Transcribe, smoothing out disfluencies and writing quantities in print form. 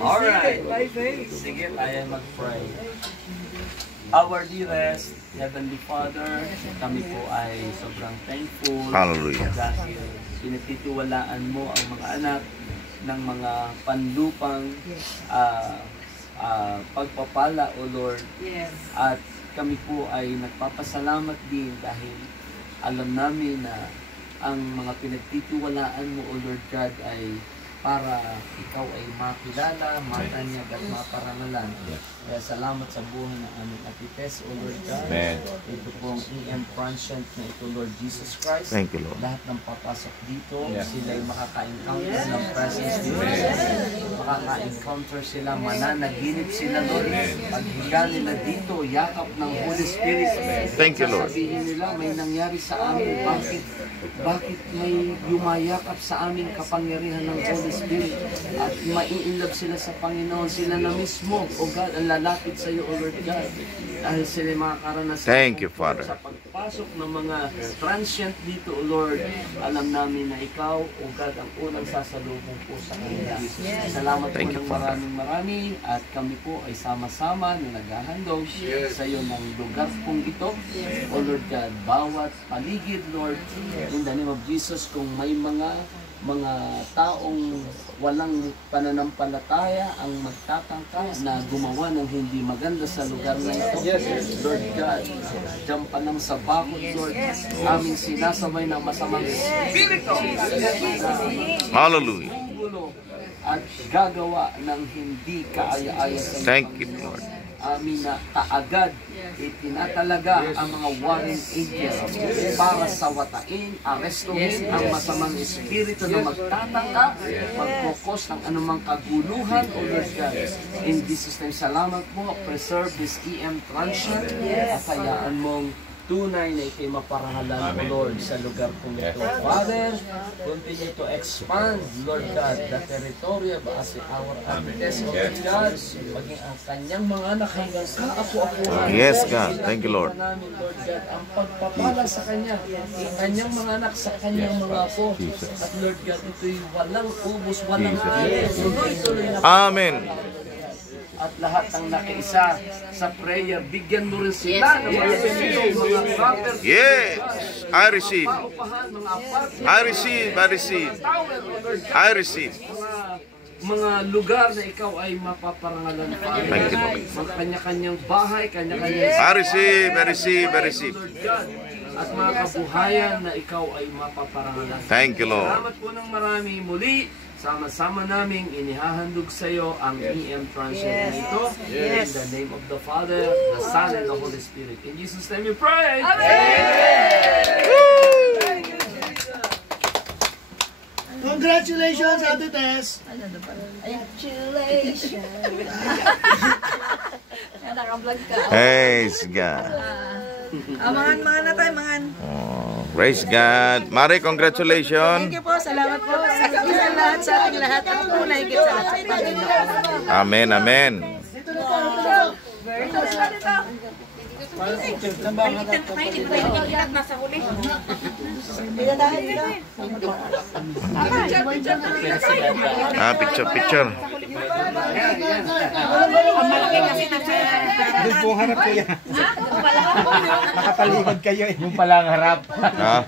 Alright. Sige, tayo mag-pray. Our dearest Heavenly Father, kami po ay sobrang thankful. Hallelujah. Dahil pinagtitiwalaan mo ang mga anak ng mga panlupang pagpapala, O Lord. Yes. At kami po ay nagpapasalamat din dahil alam namin na ang mga pinagtitiwalaan mo, O Lord God, ay para ikaw ay makilala, matanyag at maparangalan. Kaya salamat sa buhay ng aming Ate Tess, O Lord God. Amen. Ito pong EM Transient na ito, Lord Jesus Christ. Thank you, Lord. Lahat ng papasok dito, Yes. sila ay makaka-encounter ng presence dito. Makaka-encounter sila, mananaginip sila, Lord. Paghiga nila dito, yakap ng Holy Spirit. Thank you, Lord. Sasabihin nila, may nangyari sa amin. Bakit may yumayakap sa amin kapangyarihan ng Holy Spirit? At mai-inlove sila sa Panginoon. Sila na mismo, O God, ang lalapit sa iyo, O Lord God. Dahil sila makakaranas Thank you, Father. sa pagpasok ng mga transient dito, O Lord. Alam namin na ikaw, O God, ang unang sasalubong po sa kanila. Salamat Thank po you, ng Father. marami at kami po ay sama-sama na naghahandog sa iyo ng lugar pong ito, O Lord God. Bawat paligid, Lord, in the name of Jesus, kung may mga taong walang pananampalataya ang magtatangka na gumawa ng hindi maganda sa lugar na ito. Lord God, diyan pa lang sa bakod, Lord, aming sinasabay ng masamang spirito. Hallelujah. At gagawa ng hindi kaaya-aya sa Thank you, Lord. amin na kaagad itinatalaga ang mga warring angels para sawatain, arestuhin ang masamang espiritu na magtatangka, magkukos ng anumang kaguluhan, O Lord God. In Jesus' name, salamat po. Preserve this EM Transient at hayaan mong tunay na ito'y maparangalan, O Lord, sa lugar kong ito. Father, continue to expand, Lord God, the territory of our Ate, O Lord God, maging ang kanyang mga anak hanggang sa apo-apuhan. Yes, God. Thank you, Lord. Namin, Lord God, ang pagpapala sa kanya, sa kanyang mga anak, sa kanyang mga apo. At Lord God, ito'y walang ubos, walang alis. Tuloy-tuloy na Amen. at lahat ng nakiisa sa prayer, bigyan mo rin sila ng mga bendito, mga property. Yes. I receive. Paupahan, mga apartment, I receive. I receive. tower, Lord God, I receive. mga lugar na ikaw ay mapaparangalan, Father. Thank you, Lord. Mga kanya-kanyang bahay, kanya-kanyang I receive. I receive. I receive. Lord God, at mga kabuhayan na ikaw ay mapaparangalan. Thank you, Lord. Salamat po ng marami. Muli, sama-sama naming inihahandog sa iyo ang EM Transient na ito. In the name of the Father, the Son, and the Holy Spirit. In Jesus' name we pray. Congratulations, Ate Tess! Congratulations! Naka-vlog ka. Praise God. Mga na tayo, mga. Oh, praise God. Mari, congratulations. Thank you po, salamat po. Sa lahat, sa ating lahat. At tunay kita sa lahat sa Panginoon. Amen, amen. Ah, picture, picture. Doon po harap ko yan. Nakatalikod kayo eh. Yung palang harap. Ah,